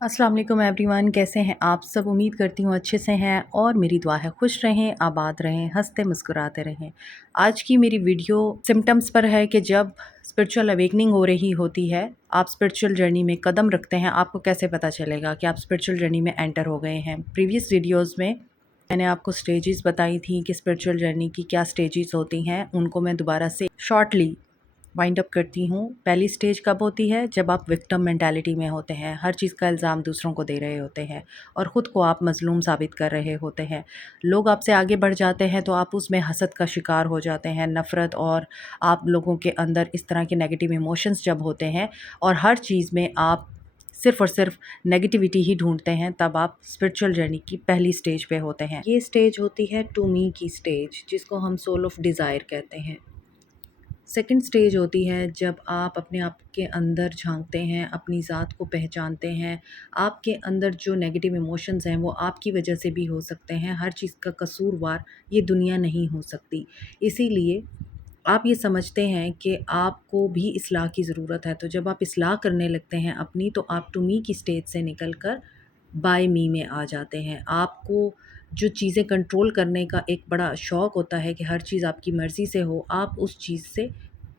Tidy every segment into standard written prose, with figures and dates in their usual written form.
अस्सलाम वालेकुम एवरीवन, कैसे हैं आप सब। उम्मीद करती हूँ अच्छे से हैं और मेरी दुआ है खुश रहें, आबाद रहें, हंसते मुस्कुराते रहें। आज की मेरी वीडियो सिम्टम्स पर है कि जब स्पिरिचुअल अवेकनिंग हो रही होती है, आप स्पिरिचुअल जर्नी में कदम रखते हैं, आपको कैसे पता चलेगा कि आप स्पिरिचुअल जर्नी में एंटर हो गए हैं। प्रीवियस वीडियोज़ में मैंने आपको स्टेजेस बताई थी कि स्पिरिचुअल जर्नी की क्या स्टेजेस होती हैं, उनको मैं दोबारा से शॉर्टली वाइंड अप करती हूँ। पहली स्टेज कब होती है? जब आप विक्टिम मेंटालिटी में होते हैं, हर चीज़ का इल्ज़ाम दूसरों को दे रहे होते हैं और ख़ुद को आप मज़लूम साबित कर रहे होते हैं। लोग आपसे आगे बढ़ जाते हैं तो आप उसमें हसद का शिकार हो जाते हैं, नफ़रत, और आप लोगों के अंदर इस तरह के नेगेटिव इमोशंस जब होते हैं और हर चीज़ में आप सिर्फ़ और सिर्फ नेगेटिविटी ही ढूँढते हैं, तब आप स्पिरिचुअल जर्नी की पहली स्टेज पे होते हैं। ये स्टेज होती है टू मी की स्टेज, जिसको हम सोल ऑफ डिज़ायर कहते हैं। सेकंड स्टेज होती है जब आप अपने आप के अंदर झांकते हैं, अपनी ज़ात को पहचानते हैं। आपके अंदर जो नेगेटिव इमोशंस हैं वो आपकी वजह से भी हो सकते हैं। हर चीज़ का कसूरवार ये दुनिया नहीं हो सकती। इसीलिए आप ये समझते हैं कि आपको भी इस्लाह की ज़रूरत है। तो जब आप इस्लाह करने लगते हैं अपनी, तो आप टू मी की स्टेज से निकल कर बाय मी में आ जाते हैं। आपको जो चीज़ें कंट्रोल करने का एक बड़ा शौक़ होता है कि हर चीज़ आपकी मर्ज़ी से हो, आप उस चीज़ से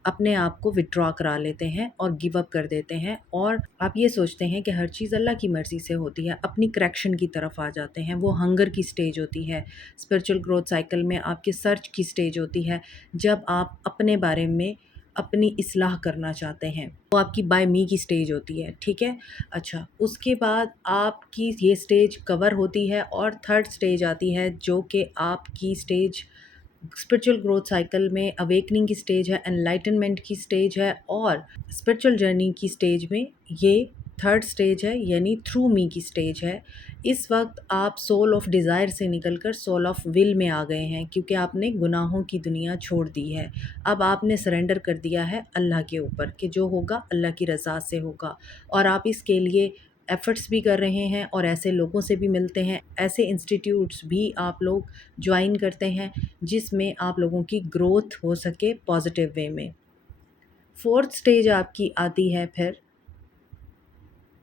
अपने आप को विथड्रॉ करा लेते हैं और गिव अप कर देते हैं और आप ये सोचते हैं कि हर चीज़ अल्लाह की मर्ज़ी से होती है। अपनी करेक्शन की तरफ आ जाते हैं। वो हंगर की स्टेज होती है। स्पिरिचुअल ग्रोथ साइकिल में आपके सर्च की स्टेज होती है, जब आप अपने बारे में अपनी इस्लाह करना चाहते हैं। वो आपकी बाय मी की स्टेज होती है, ठीक है? अच्छा, उसके बाद आपकी ये स्टेज कवर होती है और थर्ड स्टेज आती है, जो कि आपकी स्टेज स्पिरिचुअल ग्रोथ साइकिल में अवेकनिंग की स्टेज है, एनलाइटनमेंट की स्टेज है, और स्पिरिचुअल जर्नी की स्टेज में ये थर्ड स्टेज है, यानी थ्रू मी की स्टेज है। इस वक्त आप सोल ऑफ डिज़ायर से निकलकर सोल ऑफ विल में आ गए हैं, क्योंकि आपने गुनाहों की दुनिया छोड़ दी है। अब आपने सरेंडर कर दिया है अल्लाह के ऊपर कि जो होगा अल्लाह की रज़ा से होगा, और आप इसके लिए एफ़र्ट्स भी कर रहे हैं और ऐसे लोगों से भी मिलते हैं, ऐसे इंस्टीट्यूट्स भी आप लोग ज्वाइन करते हैं जिसमें आप लोगों की ग्रोथ हो सके पॉजिटिव वे में। फोर्थ स्टेज आपकी आती है फिर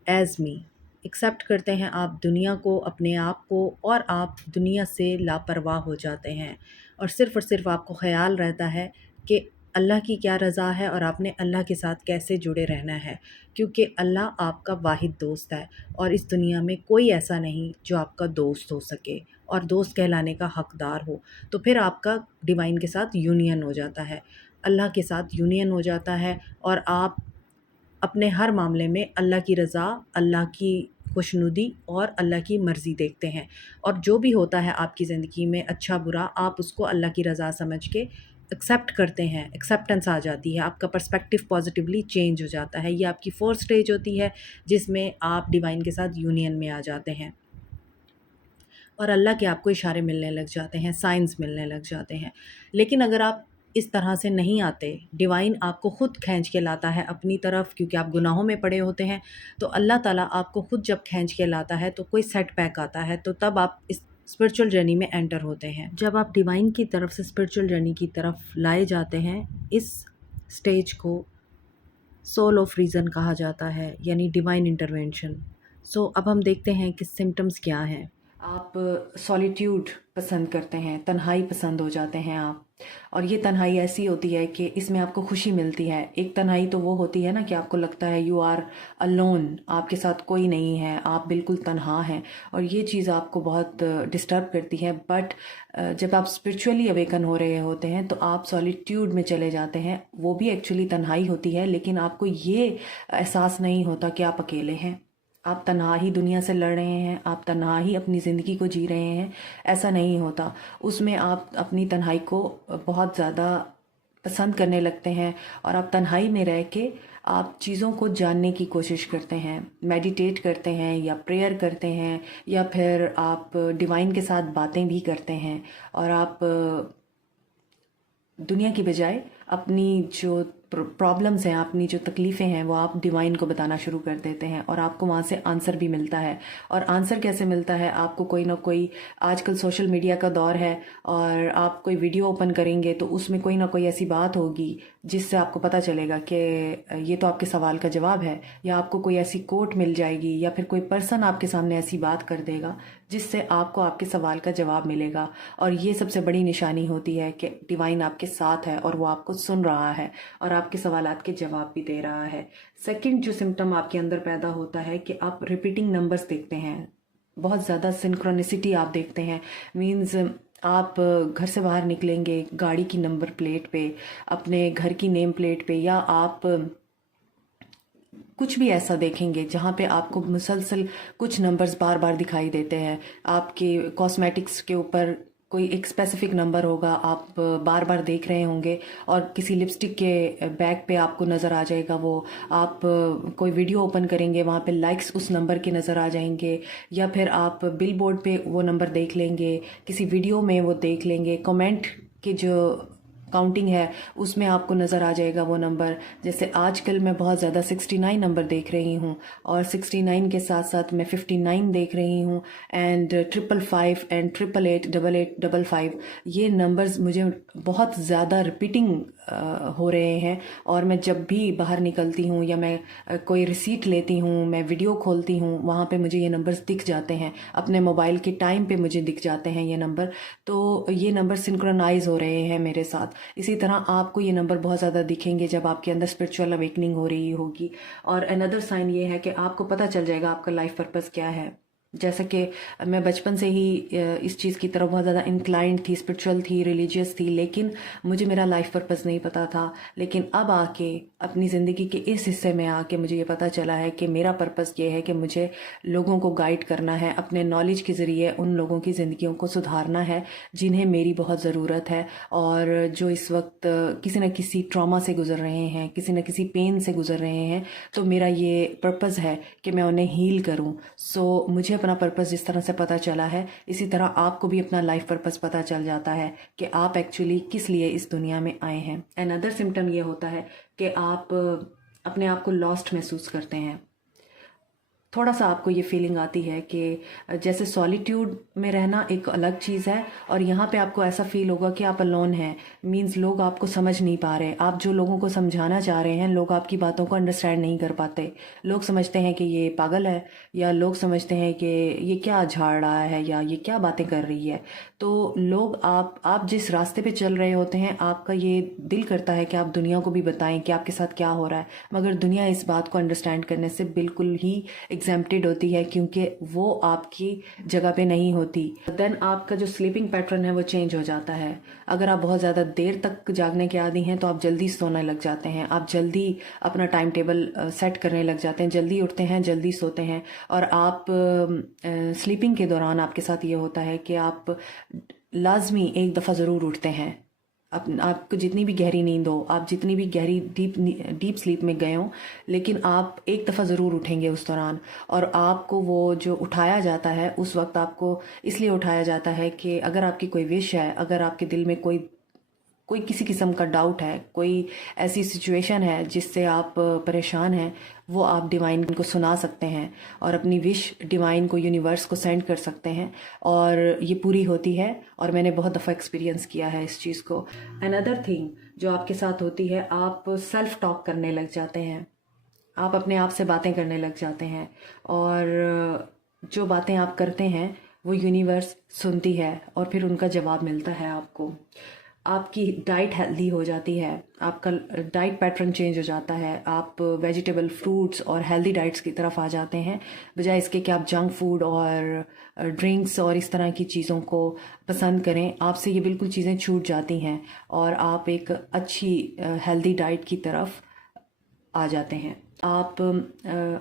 एज़ मी। एक्सेप्ट करते हैं आप दुनिया को, अपने आप को, और आप दुनिया से लापरवाह हो जाते हैं और सिर्फ़ आपको ख़्याल रहता है कि अल्लाह की क्या रज़ा है और आपने अल्लाह के साथ कैसे जुड़े रहना है, क्योंकि अल्लाह आपका वाहिद दोस्त है और इस दुनिया में कोई ऐसा नहीं जो आपका दोस्त हो सके और दोस्त कहलाने का हकदार हो। तो फिर आपका डिवाइन के साथ यूनियन हो जाता है, अल्लाह के साथ यूनियन हो जाता है, और आप अपने हर मामले में अल्लाह की रज़ा, अल्लाह की खुशनुदी और अल्लाह की मर्ज़ी देखते हैं, और जो भी होता है आपकी ज़िंदगी में अच्छा बुरा, आप उसको अल्लाह की रज़ा समझ के एक्सेप्ट करते हैं। एक्सेप्टेंस आ जाती है, आपका पर्सपेक्टिव पॉजिटिवली चेंज हो जाता है। ये आपकी फोर्थ स्टेज होती है, जिसमें आप डिवाइन के साथ यूनियन में आ जाते हैं और अल्लाह के आपको इशारे मिलने लग जाते हैं, साइंस मिलने लग जाते हैं। लेकिन अगर आप इस तरह से नहीं आते, डिवाइन आपको ख़ुद खींच के लाता है अपनी तरफ, क्योंकि आप गुनाहों में पड़े होते हैं, तो अल्लाह ताला आपको ख़ुद जब खींच के लाता है तो कोई सेटबैक आता है, तो तब आप इस स्पिरिचुअल जर्नी में एंटर होते हैं। जब आप डिवाइन की तरफ से स्पिरिचुअल जर्नी की तरफ लाए जाते हैं, इस स्टेज को सोल ऑफ रीज़न कहा जाता है, यानी डिवाइन इंटरवेंशन। सो अब हम देखते हैं कि सिम्टम्स क्या हैं। आप सॉलिट्यूड पसंद करते हैं, तन्हाई पसंद हो जाते हैं आप, और ये तन्हाई ऐसी होती है कि इसमें आपको खुशी मिलती है। एक तन्हाई तो वो होती है ना कि आपको लगता है यू आर अलोन, आपके साथ कोई नहीं है, आप बिल्कुल तन्हा हैं, और ये चीज़ आपको बहुत डिस्टर्ब करती है। बट जब आप स्पिरिचुअली अवेकन हो रहे होते हैं तो आप सॉलिट्यूड में चले जाते हैं। वो भी एक्चुअली तन्हाई होती है, लेकिन आपको ये एहसास नहीं होता कि आप अकेले हैं। आप तन्हा ही दुनिया से लड़ रहे हैं, आप तन्हा ही अपनी ज़िंदगी को जी रहे हैं, ऐसा नहीं होता। उसमें आप अपनी तन्हाई को बहुत ज़्यादा पसंद करने लगते हैं, और आप तन्हाई में रह के आप चीज़ों को जानने की कोशिश करते हैं, मेडिटेट करते हैं या प्रेयर करते हैं, या फिर आप डिवाइन के साथ बातें भी करते हैं, और आप दुनिया की बजाय अपनी जो प्रॉब्लम्स हैं, अपनी जो तकलीफ़ें हैं, वो आप डिवाइन को बताना शुरू कर देते हैं, और आपको वहाँ से आंसर भी मिलता है। और आंसर कैसे मिलता है? आपको कोई ना कोई, आजकल सोशल मीडिया का दौर है, और आप कोई वीडियो ओपन करेंगे तो उसमें कोई ना कोई ऐसी बात होगी जिससे आपको पता चलेगा कि ये तो आपके सवाल का जवाब है, या आपको कोई ऐसी कोट मिल जाएगी या फिर कोई पर्सन आपके सामने ऐसी बात कर देगा जिससे आपको आपके सवाल का जवाब मिलेगा। और ये सबसे बड़ी निशानी होती है कि डिवाइन आपके साथ है और वो आपको सुन रहा है और आपके सवालात के जवाब भी दे रहा है। सेकंड जो सिम्टम आपके अंदर पैदा होता है कि आप रिपीटिंग नंबर्स देखते हैं, बहुत ज़्यादा सिंक्रोनिसिटी आप देखते हैं। मीन्स आप घर से बाहर निकलेंगे गाड़ी की नंबर प्लेट पे, अपने घर की नेम प्लेट पे, या आप कुछ भी ऐसा देखेंगे जहाँ पे आपको मुसलसल कुछ नंबर्स बार बार दिखाई देते हैं। आपके कॉस्मेटिक्स के ऊपर कोई एक स्पेसिफिक नंबर होगा, आप बार बार देख रहे होंगे, और किसी लिपस्टिक के बैग पे आपको नज़र आ जाएगा वो। आप कोई वीडियो ओपन करेंगे, वहाँ पे लाइक्स उस नंबर के नज़र आ जाएंगे, या फिर आप बिल बोर्ड पे वो नंबर देख लेंगे, किसी वीडियो में वो देख लेंगे, कमेंट के जो काउंटिंग है उसमें आपको नज़र आ जाएगा वो नंबर। जैसे आजकल मैं बहुत ज़्यादा 69 नंबर देख रही हूँ, और 69 के साथ साथ मैं 59 देख रही हूँ, एंड 555 एंड 888 8855, ये नंबर्स मुझे बहुत ज़्यादा रिपीटिंग हो रहे हैं। और मैं जब भी बाहर निकलती हूँ या मैं कोई रिसीट लेती हूँ, मैं वीडियो खोलती हूँ, वहाँ पे मुझे ये नंबर्स दिख जाते हैं, अपने मोबाइल के टाइम पे मुझे दिख जाते हैं ये नंबर। तो ये नंबर सिंक्रोनाइज हो रहे हैं मेरे साथ। इसी तरह आपको ये नंबर बहुत ज़्यादा दिखेंगे जब आपके अंदर स्पिरिचुअल अवेकनिंग हो रही होगी। और अनदर साइन ये है कि आपको पता चल जाएगा आपका लाइफ पर्पस क्या है। जैसा कि मैं बचपन से ही इस चीज़ की तरफ बहुत ज़्यादा इंक्लाइंड थी, स्पिरिचुअल थी, रिलीजियस थी, लेकिन मुझे मेरा लाइफ पर्पस नहीं पता था। लेकिन अब आके अपनी ज़िंदगी के इस हिस्से में आके मुझे ये पता चला है कि मेरा पर्पस ये है कि मुझे लोगों को गाइड करना है, अपने नॉलेज के ज़रिए उन लोगों की ज़िंदगियों को सुधारना है जिन्हें मेरी बहुत ज़रूरत है, और जो इस वक्त किसी न किसी ट्रॉमा से गुजर रहे हैं, किसी न किसी पेन से गुजर रहे हैं। तो मेरा ये पर्पस है कि मैं उन्हें हील करूँ। सो मुझे अपना पर्पस जिस तरह से पता चला है, इसी तरह आपको भी अपना लाइफ पर्पस पता चल जाता है कि आप एक्चुअली किस लिए इस दुनिया में आए हैं। अनदर सिम्टम ये होता है कि आप अपने आप को लॉस्ट महसूस करते हैं। थोड़ा सा आपको ये फीलिंग आती है कि जैसे सॉलिट्यूड में रहना एक अलग चीज़ है, और यहाँ पे आपको ऐसा फील होगा कि आप अलोन हैं। मींस लोग आपको समझ नहीं पा रहे, आप जो लोगों को समझाना चाह रहे हैं लोग आपकी बातों को अंडरस्टैंड नहीं कर पाते। लोग समझते हैं कि ये पागल है, या लोग समझते हैं कि ये क्या झाड़ रहा है, या ये क्या बातें कर रही है। तो लोग आप जिस रास्ते पे चल रहे होते हैं, आपका ये दिल करता है कि आप दुनिया को भी बताएं कि आपके साथ क्या हो रहा है, मगर दुनिया इस बात को अंडरस्टैंड करने से बिल्कुल ही एग्जेम्प्टेड होती है, क्योंकि वो आपकी जगह पे नहीं होती। देन आपका जो स्लीपिंग पैटर्न है वो चेंज हो जाता है। अगर आप बहुत ज़्यादा देर तक जागने के आदी हैं तो आप जल्दी सोने लग जाते हैं, आप जल्दी अपना टाइम टेबल सेट करने लग जाते हैं, जल्दी उठते हैं, जल्दी सोते हैं। और आप स्लीपिंग के दौरान आपके साथ ये होता है कि आप लाजमी एक दफ़ा ज़रूर उठते हैं। आपको जितनी भी गहरी नींद हो, आप जितनी भी गहरी डीप स्लीप में गए हों, लेकिन आप एक दफ़ा ज़रूर उठेंगे उस दौरान। और आपको वो जो उठाया जाता है उस वक्त आपको इसलिए उठाया जाता है कि अगर आपकी कोई विश है, अगर आपके दिल में कोई किसी किस्म का डाउट है, कोई ऐसी सिचुएशन है जिससे आप परेशान हैं, वो आप डिवाइन को सुना सकते हैं और अपनी विश डिवाइन को, यूनिवर्स को सेंड कर सकते हैं, और ये पूरी होती है। और मैंने बहुत दफ़ा एक्सपीरियंस किया है इस चीज़ को। अनदर थिंग जो आपके साथ होती है, आप सेल्फ टॉक करने लग जाते हैं, आप अपने आप से बातें करने लग जाते हैं, और जो बातें आप करते हैं वो यूनिवर्स सुनती है और फिर उनका जवाब मिलता है आपको। आपकी डाइट हेल्दी हो जाती है, आपका डाइट पैटर्न चेंज हो जाता है, आप वेजिटेबल, फ्रूट्स और हेल्दी डाइट्स की तरफ आ जाते हैं, बजाय इसके कि आप जंक फूड और ड्रिंक्स और इस तरह की चीज़ों को पसंद करें। आपसे ये बिल्कुल चीज़ें छूट जाती हैं और आप एक अच्छी हेल्दी डाइट की तरफ आ जाते हैं। आप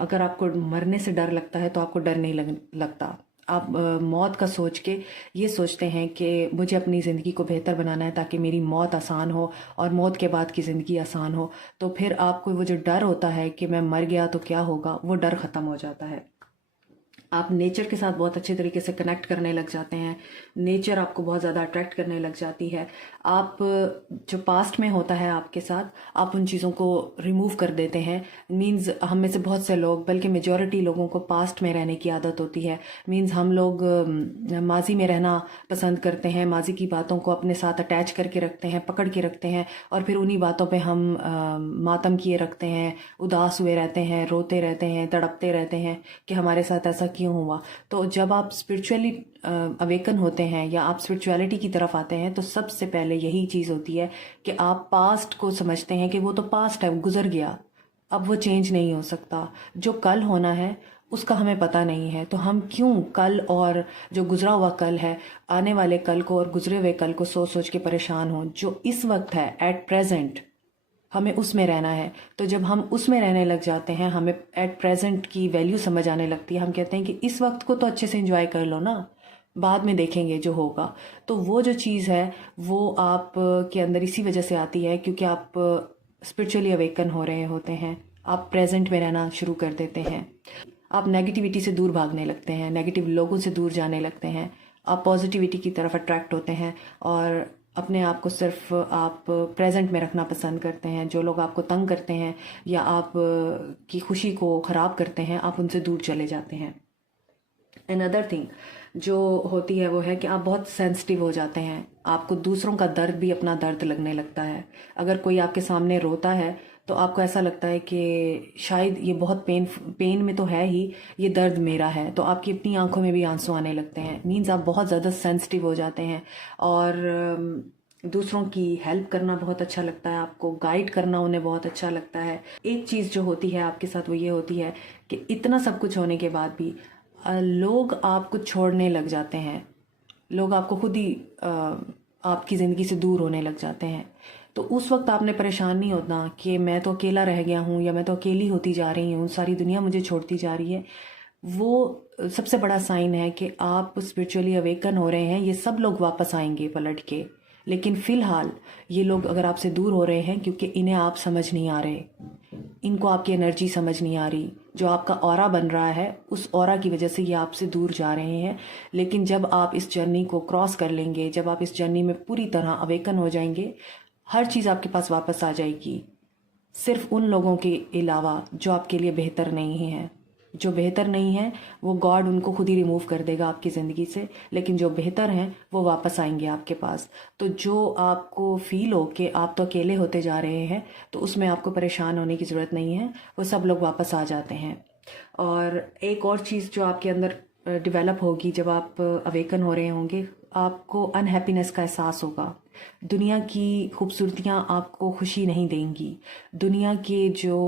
अगर आपको मरने से डर लगता है तो आपको डर नहीं लगता। आप मौत का सोच के ये सोचते हैं कि मुझे अपनी ज़िंदगी को बेहतर बनाना है ताकि मेरी मौत आसान हो और मौत के बाद की ज़िंदगी आसान हो। तो फिर आपको वो जो डर होता है कि मैं मर गया तो क्या होगा, वो डर ख़त्म हो जाता है। आप नेचर के साथ बहुत अच्छे तरीके से कनेक्ट करने लग जाते हैं। नेचर आपको बहुत ज़्यादा अट्रैक्ट करने लग जाती है। आप जो पास्ट में होता है आपके साथ, आप उन चीज़ों को रिमूव कर देते हैं। मींस हम में से बहुत से लोग, बल्कि मेजॉरिटी लोगों को पास्ट में रहने की आदत होती है। मींस हम लोग माजी में रहना पसंद करते हैं, माजी की बातों को अपने साथ अटैच करके रखते हैं, पकड़ के रखते हैं, और फिर उन्हीं बातों पे हम मातम किए रखते हैं, उदास हुए रहते हैं, रोते रहते हैं, तड़पते रहते हैं कि हमारे साथ ऐसा क्यों हुआ। तो जब आप स्पिरिचुअली अवेकन होते हैं या आप स्पिरिचुअलिटी की तरफ आते हैं, तो सबसे पहले यही चीज़ होती है कि आप पास्ट को समझते हैं कि वो तो पास्ट है, गुजर गया, अब वो चेंज नहीं हो सकता। जो कल होना है उसका हमें पता नहीं है, तो हम क्यों कल और जो गुजरा हुआ कल है, आने वाले कल को और गुजरे हुए कल को सोच सोच के परेशान हों। जो इस वक्त है, एट प्रेजेंट, हमें उसमें रहना है। तो जब हम उसमें रहने लग जाते हैं, हमें एट प्रेजेंट की वैल्यू समझ आने लगती है। हम कहते हैं कि इस वक्त को तो अच्छे से एंजॉय कर लो ना, बाद में देखेंगे जो होगा। तो वो जो चीज़ है वो आप के अंदर इसी वजह से आती है क्योंकि आप स्पिरिचुअली अवेकन हो रहे होते हैं, आप प्रेजेंट में रहना शुरू कर देते हैं। आप नेगेटिविटी से दूर भागने लगते हैं, नेगेटिव लोगों से दूर जाने लगते हैं, आप पॉजिटिविटी की तरफ अट्रैक्ट होते हैं और अपने आप को सिर्फ आप प्रेजेंट में रखना पसंद करते हैं। जो लोग आपको तंग करते हैं या आप की खुशी को ख़राब करते हैं, आप उनसे दूर चले जाते हैं। अनदर थिंग जो होती है वो है कि आप बहुत सेंसिटिव हो जाते हैं। आपको दूसरों का दर्द भी अपना दर्द लगने लगता है। अगर कोई आपके सामने रोता है तो आपको ऐसा लगता है कि शायद ये बहुत पेन में तो है ही, ये दर्द मेरा है, तो आपकी अपनी आंखों में भी आंसू आने लगते हैं। मीन्स आप बहुत ज़्यादा सेंसिटिव हो जाते हैं और दूसरों की हेल्प करना बहुत अच्छा लगता है, आपको गाइड करना उन्हें बहुत अच्छा लगता है। एक चीज़ जो होती है आपके साथ वो ये होती है कि इतना सब कुछ होने के बाद भी लोग आपको छोड़ने लग जाते हैं, लोग आपको खुद ही आपकी ज़िंदगी से दूर होने लग जाते हैं। तो उस वक्त आपने परेशान नहीं होना कि मैं तो अकेला रह गया हूँ या मैं तो अकेली होती जा रही हूँ, सारी दुनिया मुझे छोड़ती जा रही है। वो सबसे बड़ा साइन है कि आप स्पिरिचुअली अवेकन हो रहे हैं। ये सब लोग वापस आएंगे पलट के, लेकिन फ़िलहाल ये लोग अगर आपसे दूर हो रहे हैं क्योंकि इन्हें आप समझ नहीं आ रहे, इनको आपकी एनर्जी समझ नहीं आ रही। जो आपका ऑरा बन रहा है, उस ऑरा की वजह से ये आपसे दूर जा रहे हैं। लेकिन जब आप इस जर्नी को क्रॉस कर लेंगे, जब आप इस जर्नी में पूरी तरह अवेकन हो जाएंगे, हर चीज़ आपके पास वापस आ जाएगी, सिर्फ उन लोगों के अलावा जो आपके लिए बेहतर नहीं है। जो बेहतर नहीं है वो गॉड उनको खुद ही रिमूव कर देगा आपकी ज़िंदगी से, लेकिन जो बेहतर हैं वो वापस आएंगे आपके पास। तो जो आपको फील हो कि आप तो अकेले होते जा रहे हैं, तो उसमें आपको परेशान होने की ज़रूरत नहीं है, वो सब लोग वापस आ जाते हैं। और एक और चीज़ जो आपके अंदर डेवलप होगी जब आप अवेकन हो रहे होंगे, आपको अनहैप्पीनेस का एहसास होगा। दुनिया की खूबसूरतियाँ आपको खुशी नहीं देंगी। दुनिया के जो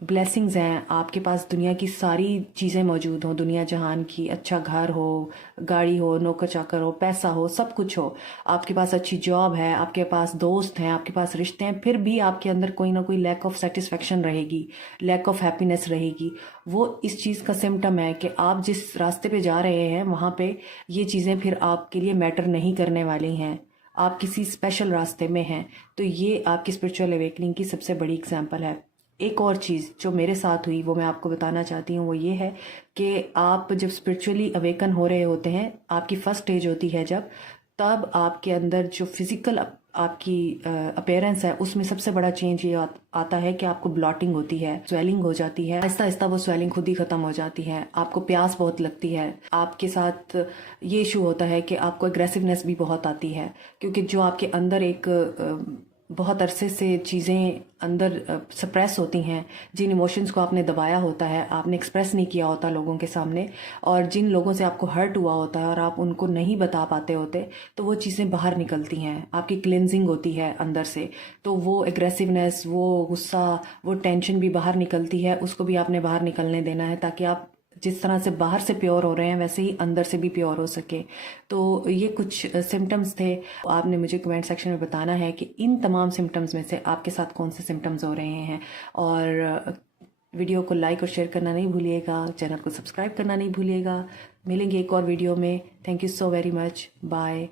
ब्लेसिंग्स हैं, आपके पास दुनिया की सारी चीज़ें मौजूद हों, दुनिया जहान की, अच्छा घर हो, गाड़ी हो, नौकर चाकर हो, पैसा हो, सब कुछ हो, आपके पास अच्छी जॉब है, आपके पास दोस्त हैं, आपके पास रिश्ते हैं, फिर भी आपके अंदर कोई ना कोई लैक ऑफ सेटिस्फेक्शन रहेगी, लैक ऑफ हैप्पीनेस रहेगी। वो इस चीज़ का सिम्टम है कि आप जिस रास्ते पे जा रहे हैं वहाँ पे ये चीज़ें फिर आपके लिए मैटर नहीं करने वाली हैं। आप किसी स्पेशल रास्ते में हैं। तो ये आपकी स्पिरिचुअल अवेकनिंग की सबसे बड़ी एग्जाम्पल है। एक और चीज़ जो मेरे साथ हुई वो मैं आपको बताना चाहती हूँ, वो ये है कि आप जब स्पिरिचुअली अवेकन हो रहे होते हैं, आपकी फर्स्ट स्टेज होती है जब, तब आपके अंदर जो फिज़िकल आपकी अपीयरेंस है उसमें सबसे बड़ा चेंज ये आता है कि आपको ब्लॉटिंग होती है, स्वेलिंग हो जाती है। आहिस्ता आहिस्ता वो स्वेलिंग खुद ही ख़त्म हो जाती है। आपको प्यास बहुत लगती है। आपके साथ ये इशू होता है कि आपको एग्रेसिवनेस भी बहुत आती है, क्योंकि जो आपके अंदर एक बहुत अरसे से चीज़ें अंदर सप्रेस होती हैं, जिन इमोशंस को आपने दबाया होता है, आपने एक्सप्रेस नहीं किया होता लोगों के सामने, और जिन लोगों से आपको हर्ट हुआ होता है और आप उनको नहीं बता पाते होते, तो वो चीज़ें बाहर निकलती हैं। आपकी क्लिनजिंग होती है अंदर से, तो वो एग्रेसिवनेस, वो गुस्सा, वो टेंशन भी बाहर निकलती है। उसको भी आपने बाहर निकलने देना है, ताकि आप जिस तरह से बाहर से प्योर हो रहे हैं वैसे ही अंदर से भी प्योर हो सके। तो ये कुछ सिम्टम्स थे। आपने मुझे कमेंट सेक्शन में बताना है कि इन तमाम सिम्टम्स में से आपके साथ कौन से सिम्टम्स हो रहे हैं। और वीडियो को लाइक और शेयर करना नहीं भूलिएगा, चैनल को सब्सक्राइब करना नहीं भूलिएगा। मिलेंगे एक और वीडियो में। Thank you so very much. Bye.